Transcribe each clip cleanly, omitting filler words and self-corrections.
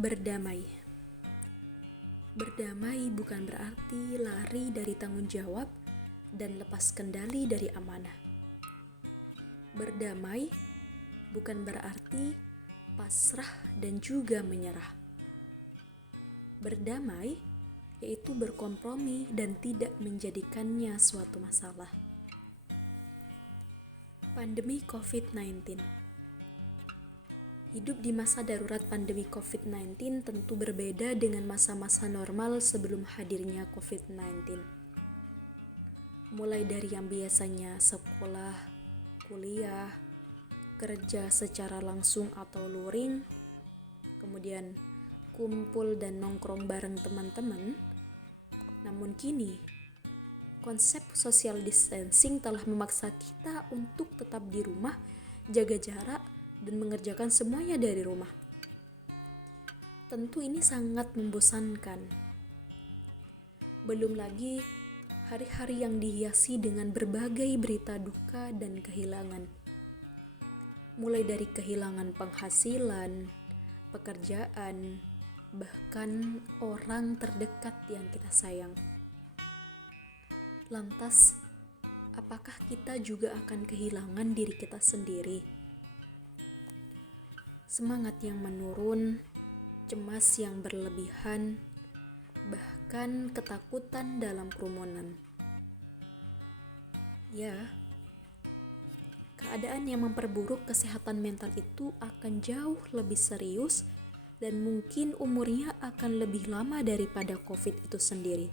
Berdamai. Berdamai bukan berarti lari dari tanggung jawab dan lepas kendali dari amanah. Berdamai bukan berarti pasrah dan juga menyerah. Berdamai yaitu berkompromi dan tidak menjadikannya suatu masalah. Pandemi COVID-19. Hidup di masa darurat pandemi COVID-19 tentu berbeda dengan masa-masa normal sebelum hadirnya COVID-19. Mulai dari yang biasanya sekolah, kuliah, kerja secara langsung atau luring, kemudian kumpul dan nongkrong bareng teman-teman. Namun kini, konsep social distancing telah memaksa kita untuk tetap di rumah, jaga jarak, dan mengerjakan semuanya dari rumah. Tentu ini sangat membosankan. Belum lagi hari-hari yang dihiasi dengan berbagai berita duka dan kehilangan. Mulai dari kehilangan penghasilan, pekerjaan, bahkan orang terdekat yang kita sayang. Lantas, apakah kita juga akan kehilangan diri kita sendiri? Semangat yang menurun, cemas yang berlebihan, bahkan ketakutan dalam kerumunan. Ya, keadaan yang memperburuk kesehatan mental itu akan jauh lebih serius dan mungkin umurnya akan lebih lama daripada COVID itu sendiri.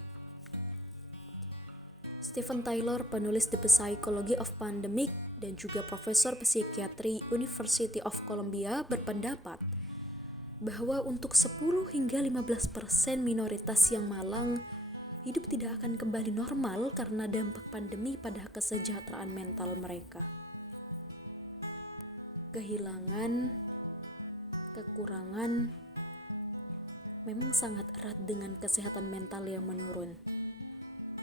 Steven Tyler, penulis The Psychology of Pandemic dan juga profesor psikiatri University of Columbia berpendapat bahwa untuk 10 hingga 15% minoritas yang malang hidup tidak akan kembali normal karena dampak pandemi pada kesejahteraan mental mereka. Kehilangan, kekurangan memang sangat erat dengan kesehatan mental yang menurun.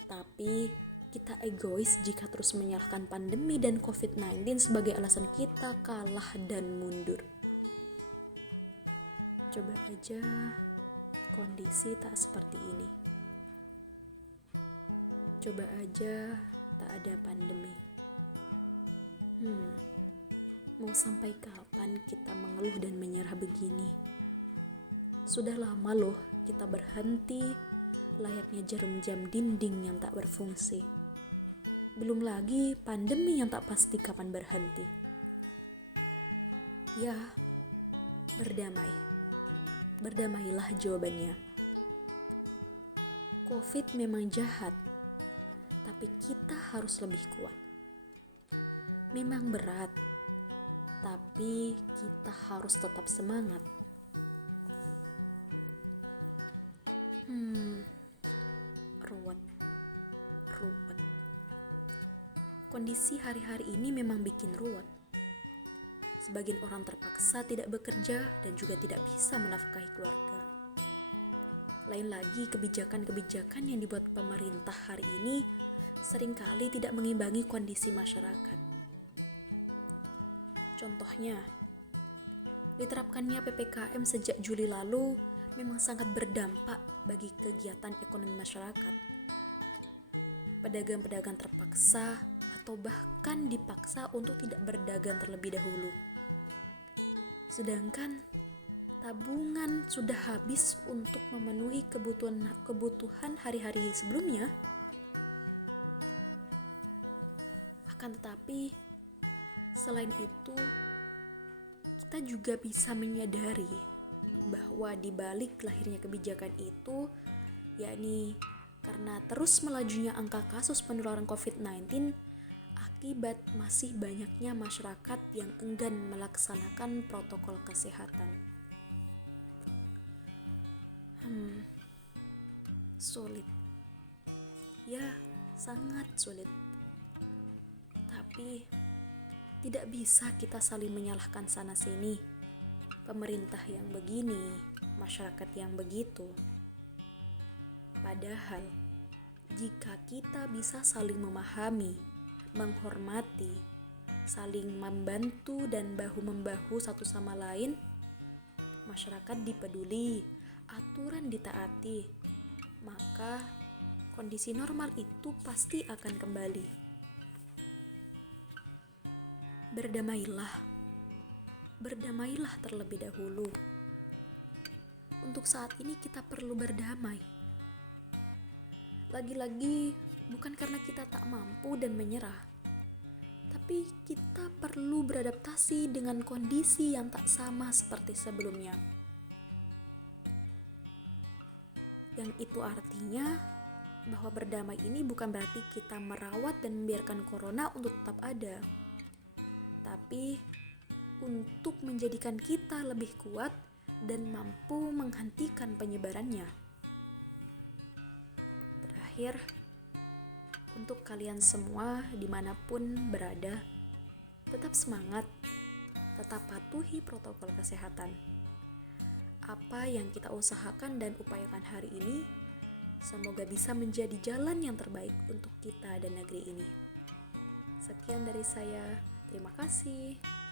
Tapi kita egois jika terus menyalahkan pandemi dan COVID-19 sebagai alasan kita kalah dan mundur. Coba aja kondisi tak seperti ini. Coba aja tak ada pandemi. Mau sampai kapan kita mengeluh dan menyerah begini? Sudah lama loh kita berhenti layaknya jarum jam dinding yang tak berfungsi. Belum lagi pandemi yang tak pasti kapan berhenti. Ya, berdamai. Berdamailah jawabannya. COVID memang jahat, tapi kita harus lebih kuat. Memang berat, tapi kita harus tetap semangat. Ruwet. Kondisi hari-hari ini memang bikin ruwet. Sebagian orang terpaksa tidak bekerja dan juga tidak bisa menafkahi keluarga. Lain lagi, kebijakan-kebijakan yang dibuat pemerintah hari ini seringkali tidak mengimbangi kondisi masyarakat. Contohnya, diterapkannya PPKM sejak Juli lalu memang sangat berdampak bagi kegiatan ekonomi masyarakat. Pedagang-pedagang terpaksa atau bahkan dipaksa untuk tidak berdagang terlebih dahulu. Sedangkan tabungan sudah habis untuk memenuhi kebutuhan hari-hari sebelumnya. Akan tetapi, selain itu, kita juga bisa menyadari bahwa di balik lahirnya kebijakan itu, yakni karena terus melajunya angka kasus penularan COVID-19 akibat masih banyaknya masyarakat yang enggan melaksanakan protokol kesehatan. Sulit. Ya, sangat sulit. Tapi tidak bisa kita saling menyalahkan sana-sini. Pemerintah yang begini, masyarakat yang begitu. Padahal, jika kita bisa saling memahami, menghormati, saling membantu dan bahu-membahu satu sama lain, masyarakat dipeduli, aturan ditaati, maka kondisi normal itu pasti akan kembali. Berdamailah terlebih dahulu. Untuk saat ini kita perlu berdamai. Lagi-lagi bukan karena kita tak mampu dan menyerah, tapi kita perlu beradaptasi dengan kondisi yang tak sama seperti sebelumnya. Yang itu artinya bahwa berdamai ini bukan berarti kita merawat dan membiarkan corona untuk tetap ada, tapi untuk menjadikan kita lebih kuat dan mampu menghentikan penyebarannya. Terakhir, untuk kalian semua dimanapun berada, tetap semangat, tetap patuhi protokol kesehatan. Apa yang kita usahakan dan upayakan hari ini, semoga bisa menjadi jalan yang terbaik untuk kita dan negeri ini. Sekian dari saya, terima kasih.